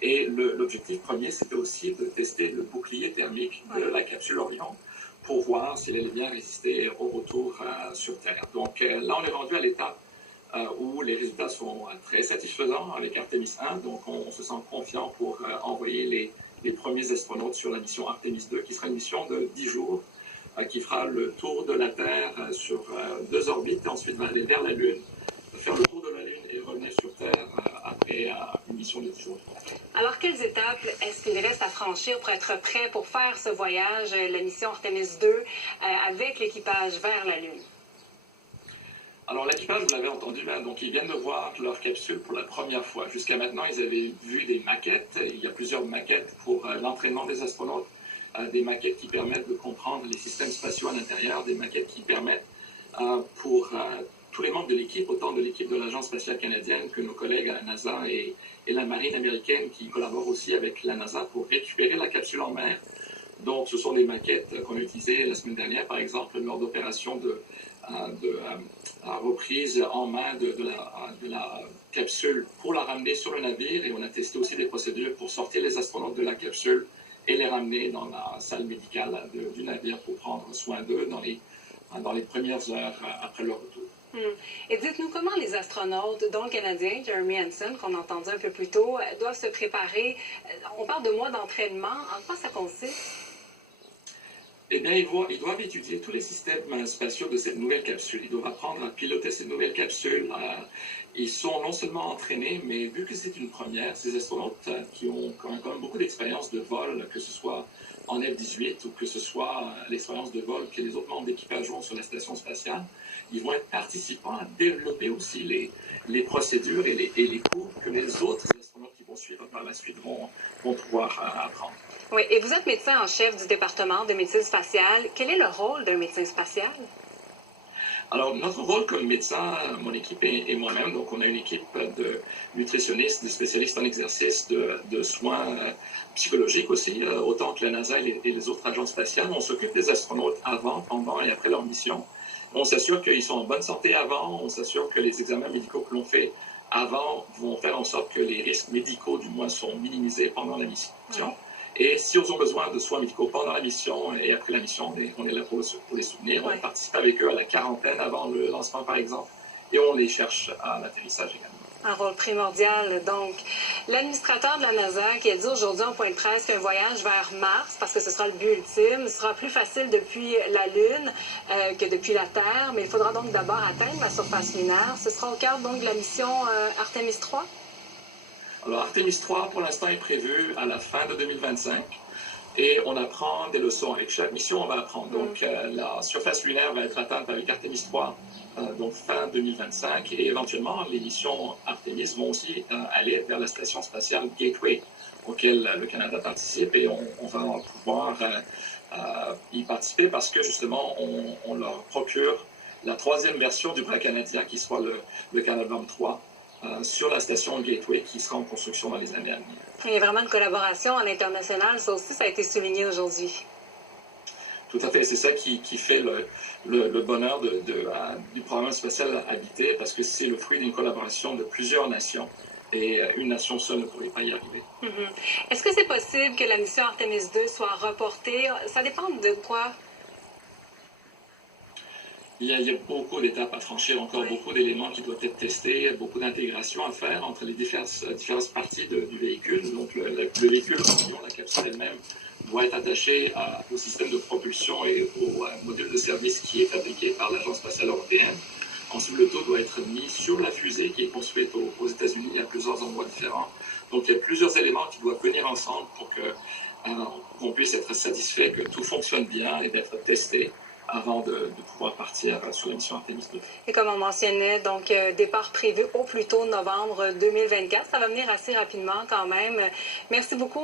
Et l'objectif premier, c'était aussi de tester le bouclier thermique de la capsule Orion pour voir s'il allait bien résister au retour sur Terre. Donc là, on est rendu à l'étape où les résultats sont très satisfaisants avec Artemis 1. Donc on se sent confiant pour envoyer les premiers astronautes sur la mission Artemis 2, qui sera une mission de 10 jours, qui fera le tour de la Terre sur 2 orbites et ensuite va aller vers la Lune, faire le tour de la Lune et revenir sur Terre après une mission de 10 jours. Alors, quelles étapes est-ce qu'il reste à franchir pour être prêt pour faire ce voyage, la mission Artemis 2, avec l'équipage vers la Lune? Alors l'équipage, vous l'avez entendu, donc ils viennent de voir leur capsule pour la première fois. Jusqu'à maintenant, ils avaient vu des maquettes. Il y a plusieurs maquettes pour l'entraînement des astronautes, des maquettes qui permettent de comprendre les systèmes spatiaux à l'intérieur, des maquettes qui permettent pour tous les membres de l'équipe, autant de l'équipe de l'Agence spatiale canadienne que nos collègues à la NASA et la marine américaine qui collaborent aussi avec la NASA pour récupérer la capsule en mer. Donc ce sont des maquettes qu'on a utilisées la semaine dernière, par exemple, lors d'opérations de reprise en main de la capsule pour la ramener sur le navire, et on a testé aussi des procédures pour sortir les astronautes de la capsule et les ramener dans la salle médicale du navire pour prendre soin d'eux dans les premières heures après leur retour. Et dites-nous comment les astronautes, dont le Canadien Jeremy Hansen, qu'on a entendu un peu plus tôt, doivent se préparer. On parle de mois d'entraînement. En quoi ça consiste? Eh bien, ils doivent étudier tous les systèmes spatiaux de cette nouvelle capsule. Ils doivent apprendre à piloter cette nouvelle capsule. Ils sont non seulement entraînés, mais vu que c'est une première, ces astronautes qui ont quand même beaucoup d'expérience de vol, que ce soit en F-18 ou que ce soit l'expérience de vol que les autres membres d'équipage ont sur la station spatiale, ils vont être participants à développer aussi les procédures et les cours que les autres astronautes qui vont suivre par la suite vont pouvoir apprendre. Oui, et vous êtes médecin en chef du département de médecine spatiale. Quel est le rôle d'un médecin spatial? Alors, notre rôle comme médecin, mon équipe et moi-même, donc on a une équipe de nutritionnistes, de spécialistes en exercice, de soins psychologiques aussi, autant que la NASA et les autres agences spatiales. On s'occupe des astronautes avant, pendant et après leur mission. On s'assure qu'ils sont en bonne santé avant, on s'assure que les examens médicaux que l'on fait avant vont faire en sorte que les risques médicaux, du moins, sont minimisés pendant la mission. Ouais. Et si ils ont besoin de soins médicaux pendant la mission et après la mission, on est là pour les soutenir. Ouais. On participe avec eux à la quarantaine avant le lancement, par exemple, et on les cherche à l'atterrissage également. Un rôle primordial, donc. L'administrateur de la NASA qui a dit aujourd'hui en point de presse qu'un voyage vers Mars, parce que ce sera le but ultime, sera plus facile depuis la Lune que depuis la Terre, mais il faudra donc d'abord atteindre la surface lunaire. Ce sera au cœur donc de la mission Artemis 3? Alors, Artemis 3, pour l'instant, est prévu à la fin de 2025 et on apprend des leçons. Avec chaque mission, on va apprendre. Donc, la surface lunaire va être atteinte avec Artemis 3, donc fin 2025, et éventuellement, les missions Artemis vont aussi aller vers la station spatiale Gateway, auquel le Canada participe, et on va pouvoir y participer parce que, justement, on leur procure la 3e version du bras canadien, qui sera le Canadarm 3, sur la station Gateway qui sera en construction dans les années à venir. Il y a vraiment une collaboration à l'international, ça aussi, ça a été souligné aujourd'hui. Tout à fait, c'est ça qui fait le bonheur du programme spatial habité, parce que c'est le fruit d'une collaboration de plusieurs nations, et une nation seule ne pourrait pas y arriver. Est-ce que c'est possible que la mission Artemis 2 soit reportée? Ça dépend de quoi? Il y a beaucoup d'étapes à franchir, encore beaucoup d'éléments qui doivent être testés, beaucoup d'intégration à faire entre les diverses parties du véhicule. Donc le véhicule, la capsule elle-même, doit être attachée au système de propulsion et au module de service qui est fabriqué par l'Agence spatiale européenne. Ensuite, le tout doit être mis sur la fusée qui est construite aux États-Unis à plusieurs endroits différents. Donc il y a plusieurs éléments qui doivent venir ensemble pour qu'on puisse être satisfait que tout fonctionne bien et d'être testé avant de pouvoir partir sur la mission Artemis 2. Et comme on mentionnait, donc départ prévu au plus tôt novembre 2024. Ça va venir assez rapidement quand même. Merci beaucoup.